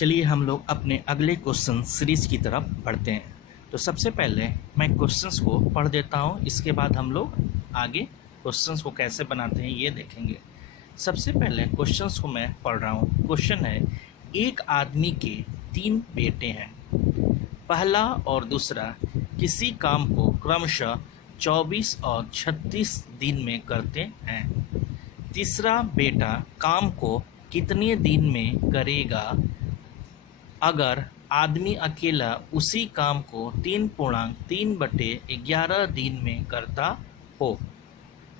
चलिए हम लोग अपने अगले क्वेश्चन सीरीज की तरफ बढ़ते हैं। तो सबसे पहले मैं क्वेश्चंस को पढ़ देता हूं, इसके बाद हम लोग आगे क्वेश्चंस को कैसे बनाते हैं ये देखेंगे। सबसे पहले क्वेश्चंस को मैं पढ़ रहा हूं। क्वेश्चन है, एक आदमी के 3 बेटे हैं। पहला और दूसरा किसी काम को क्रमशः 24 और 36 दिन में करते हैं। तीसरा बेटा काम को कितने दिन में करेगा अगर आदमी अकेला उसी काम को 3.3/11 दिन में करता हो,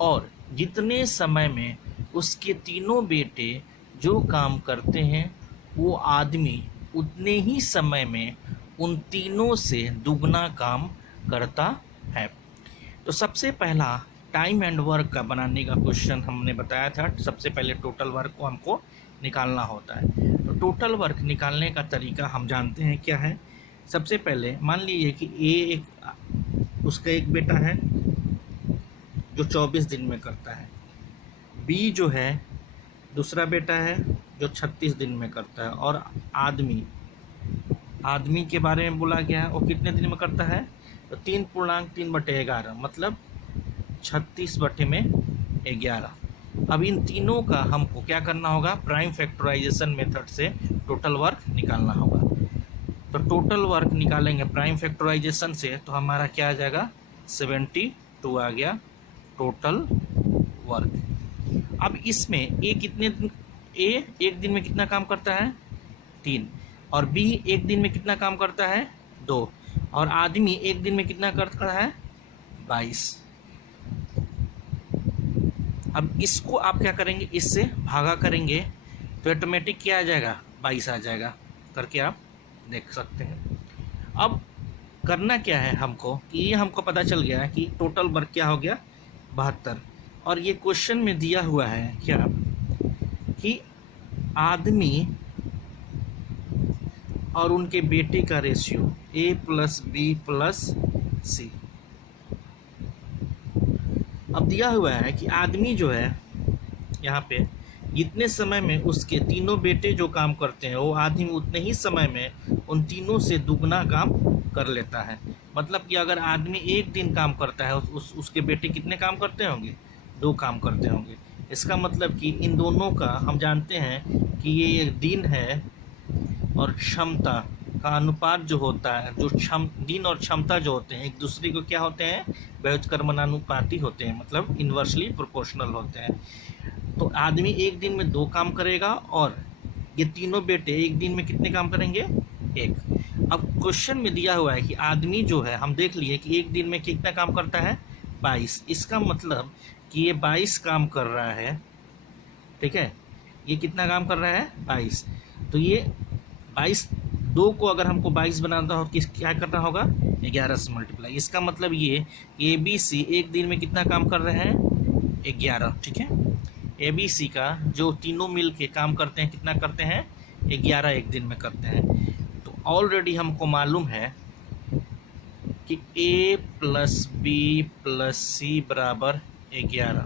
और जितने समय में उसके तीनों बेटे जो काम करते हैं वो आदमी उतने ही समय में उन तीनों से दुगना काम करता है। तो सबसे पहला टाइम एंड वर्क का बनाने का क्वेश्चन हमने बताया था। सबसे पहले टोटल वर्क को हमको निकालना होता है। तो टोटल वर्क निकालने का तरीका हम जानते हैं क्या है। सबसे पहले मान लीजिए कि उसका एक बेटा है जो 24 दिन में करता है, बी जो है दूसरा बेटा है जो 36 दिन में करता है, और आदमी के बारे में बोला गया है वो कितने दिन में करता है, तो 3.3/11 मतलब 36/11। अब इन तीनों का हमको क्या करना होगा, प्राइम फैक्टराइजेशन मेथड से टोटल वर्क निकालना होगा। तो टोटल वर्क निकालेंगे प्राइम फैक्टराइजेशन से, तो हमारा क्या आ जाएगा, 72 आ गया टोटल वर्क। अब इसमें ए एक दिन में कितना काम करता है, 3, और बी एक दिन में कितना काम करता है, 2, और आदमी एक दिन में कितना करता है, 22। अब इसको आप क्या करेंगे, इससे भागा करेंगे तो ऑटोमेटिक क्या आ जाएगा, 22 आ जाएगा, करके आप देख सकते हैं। अब करना क्या है हमको, कि ये हमको पता चल गया कि टोटल वर्क क्या हो गया, 72। और ये क्वेश्चन में दिया हुआ है क्या, कि आदमी और उनके बेटे का रेशियो A+B+C। अब दिया हुआ है कि आदमी जो है यहाँ पे जितने समय में उसके तीनों बेटे जो काम करते हैं वो आदमी उतने ही समय में उन तीनों से दुगना काम कर लेता है। मतलब कि अगर आदमी एक दिन काम करता है उसके बेटे कितने काम करते होंगे, 2 काम करते होंगे। इसका मतलब कि इन दोनों का हम जानते हैं कि ये एक दिन है और क्षमता का अनुपात जो होता है, जो दिन और क्षमता जो होते हैं एक दूसरे को क्या होते हैं, व्युत्क्रमानुपाती होते हैं, मतलब इन्वर्सली प्रोपोर्शनल होते हैं। तो आदमी एक दिन में 2 काम करेगा और ये तीनों बेटे एक दिन में कितने काम करेंगे, 1। अब क्वेश्चन में दिया हुआ है कि आदमी जो है, हम देख लिए कि एक दिन में कितना काम करता है, 22। इसका मतलब कि ये 22 काम कर रहा है, ठीक है, ये कितना काम कर रहा है, 22। तो ये 22, 2 को अगर हमको 22 बनाना हो क्या करना होगा, 11 से मल्टीप्लाई। इसका मतलब ये ABC एक दिन में कितना काम कर रहे हैं, 11, ठीक है। ABC का जो तीनों मिल के काम करते हैं कितना करते हैं, 11 एक दिन में करते हैं। तो ऑलरेडी हमको मालूम है कि A+B+C = 11,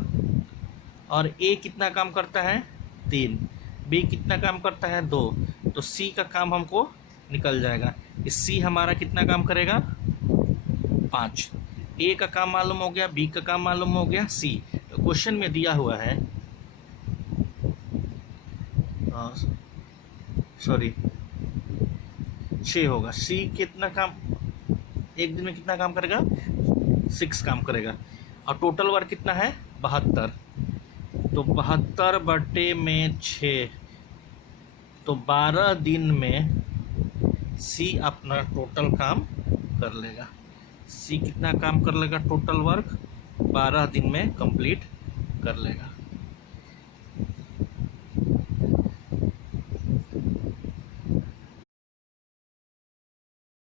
और A कितना काम करता है, 3, B कितना काम करता है, 2, तो C का काम हमको निकल जाएगा। इस C हमारा कितना काम करेगा, 5। A का काम मालूम हो गया, B का काम मालूम हो गया, C। तो क्वेश्चन में दिया हुआ है 6 होगा। C कितना काम एक दिन में कितना काम करेगा, 6 काम करेगा, और टोटल वर्क कितना है, 72। तो 72/6, तो 12 दिन में C अपना टोटल काम कर लेगा। C कितना काम कर लेगा, टोटल वर्क 12 दिन में कंप्लीट कर लेगा।